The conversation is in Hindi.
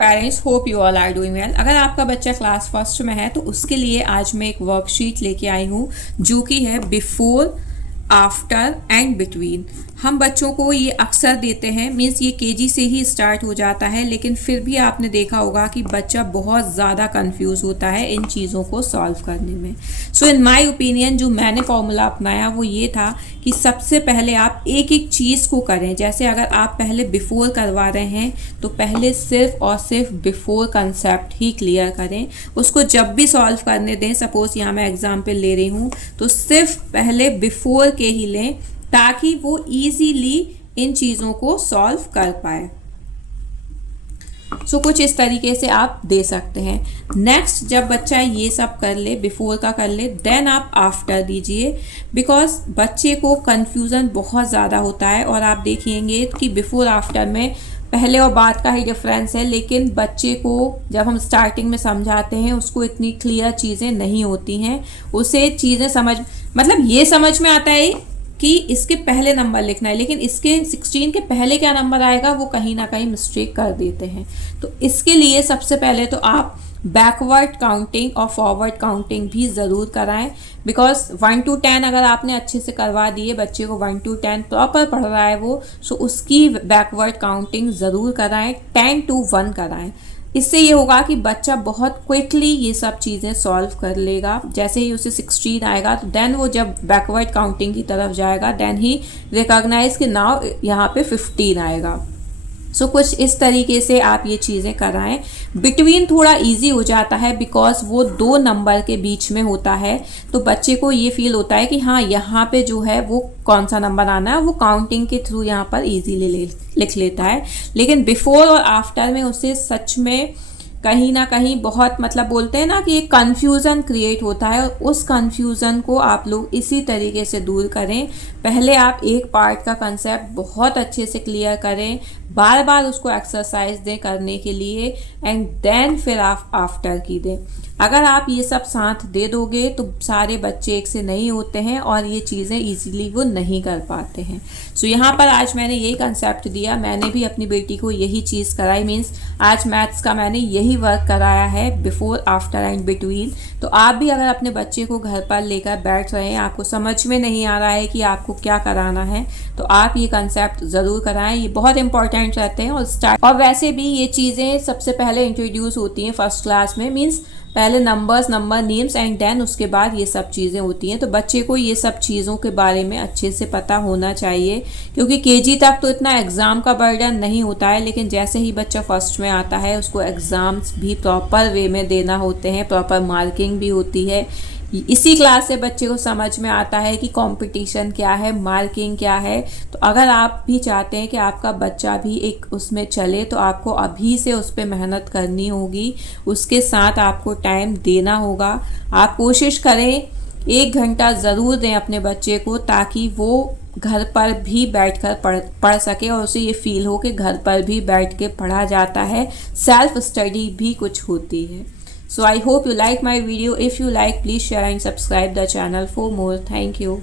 Parents hope you all are doing well. अगर आपका बच्चा क्लास फर्स्ट में है तो उसके लिए आज मैं एक वर्कशीट लेके आई हूँ जो कि है बिफोर, आफ्टर एंड बिटवीन। हम बच्चों को ये अक्सर देते हैं, मीन्स ये केजी से ही स्टार्ट हो जाता है, लेकिन फिर भी आपने देखा होगा कि बच्चा बहुत ज़्यादा कंफ्यूज होता है इन चीज़ों को सॉल्व करने में। सो इन माय ओपिनियन जो मैंने फॉर्मूला अपनाया वो ये था कि सबसे पहले आप एक एक चीज़ को करें। जैसे अगर आप पहले बिफोर करवा रहे हैं तो पहले सिर्फ और सिर्फ बिफोर कंसेप्ट ही क्लियर करें। उसको जब भी सॉल्व करने दें, सपोज यहाँ मैं एग्जाम्पल ले रही हूँ तो सिर्फ पहले बिफोर के ही लें ताकि वो इजीली इन चीज़ों को सॉल्व कर पाए। सो कुछ इस तरीके से आप दे सकते हैं। नेक्स्ट, जब बच्चा ये सब कर ले, बिफोर का कर ले, देन आप आफ्टर दीजिए, बिकॉज बच्चे को कन्फ्यूज़न बहुत ज़्यादा होता है। और आप देखेंगे कि बिफोर आफ्टर में पहले और बाद का ही डिफरेंस है, लेकिन बच्चे को जब हम स्टार्टिंग में समझाते हैं उसको इतनी क्लियर चीज़ें नहीं होती हैं। उसे चीज़ें मतलब ये समझ में आता है कि इसके पहले नंबर लिखना है, लेकिन इसके 16 के पहले क्या नंबर आएगा वो कहीं ना कहीं मिस्टेक कर देते हैं। तो इसके लिए सबसे पहले तो आप बैकवर्ड काउंटिंग और फॉरवर्ड काउंटिंग भी ज़रूर कराएं, बिकॉज 1 to 10 अगर आपने अच्छे से करवा दिए, बच्चे को 1 to 10 प्रॉपर पढ़ रहा है वो, सो उसकी बैकवर्ड काउंटिंग ज़रूर कराएं, 10 to 1 कराएं। इससे ये होगा कि बच्चा बहुत क्विकली ये सब चीज़ें सॉल्व कर लेगा। जैसे ही उसे 16 आएगा तो देन वो जब बैकवर्ड काउंटिंग की तरफ जाएगा देन ही रिकॉग्नाइज कि नाउ यहाँ पे 15 आएगा। सो कुछ इस तरीके से आप ये चीज़ें कराएं। बिटवीन थोड़ा इजी हो जाता है बिकॉज वो 2 नंबर के बीच में होता है, तो बच्चे को ये फील होता है कि हाँ यहाँ पे जो है वो कौन सा नंबर आना है, वो काउंटिंग के थ्रू यहाँ पर इजीली लिख लेता है। लेकिन बिफोर और आफ्टर में उसे सच में कहीं ना कहीं बहुत बोलते हैं ना कि एक कन्फ्यूज़न क्रिएट होता है। उस कन्फ्यूज़न को आप लोग इसी तरीके से दूर करें। पहले आप एक पार्ट का कंसेप्ट बहुत अच्छे से क्लियर करें, बार बार उसको एक्सरसाइज दें करने के लिए, एंड देन फिर आप आफ्टर की दें। अगर आप ये सब साथ दे दोगे तो सारे बच्चे एक से नहीं होते हैं और ये चीज़ें इजीली वो नहीं कर पाते हैं। सो यहाँ पर आज मैंने यही कंसेप्ट दिया। मैंने भी अपनी बेटी को यही चीज़ कराई, मीन्स आज मैथ्स का मैंने यही वर्क कराया है, बिफोर, आफ्टर एंड बिटवीन। तो आप भी अगर अपने बच्चे को घर पर लेकर बैठ रहे हैं, आपको समझ में नहीं आ रहा है कि आपको क्या कराना है, तो आप ये कंसेप्ट ज़रूर कराएं। ये बहुत इंपॉर्टेंट रहते हैं। और वैसे भी ये चीज़ें सबसे पहले इंट्रोड्यूस होती हैं फर्स्ट क्लास में, मीन्स पहले numbers, number names and then उसके बाद ये सब चीज़ें होती हैं। तो बच्चे को ये सब चीज़ों के बारे में अच्छे से पता होना चाहिए, क्योंकि केजी तक तो इतना एग्ज़ाम का बर्डन नहीं होता है, लेकिन जैसे ही बच्चा फर्स्ट में आता है उसको एग्ज़ाम्स भी प्रॉपर वे में देना होते हैं, प्रॉपर मार्किंग भी होती है। इसी क्लास से बच्चे को समझ में आता है कि कंपटीशन क्या है, मार्किंग क्या है। तो अगर आप भी चाहते हैं कि आपका बच्चा भी एक उसमें चले तो आपको अभी से उस पर मेहनत करनी होगी, उसके साथ आपको टाइम देना होगा। आप कोशिश करें 1 घंटा ज़रूर दें अपने बच्चे को, ताकि वो घर पर भी बैठकर पढ़ सके और उसे ये फील हो कि घर पर भी बैठ के पढ़ा जाता है, सेल्फ स्टडी भी कुछ होती है। So I hope you like my video. If you like, please share and subscribe the channel for more. Thank you.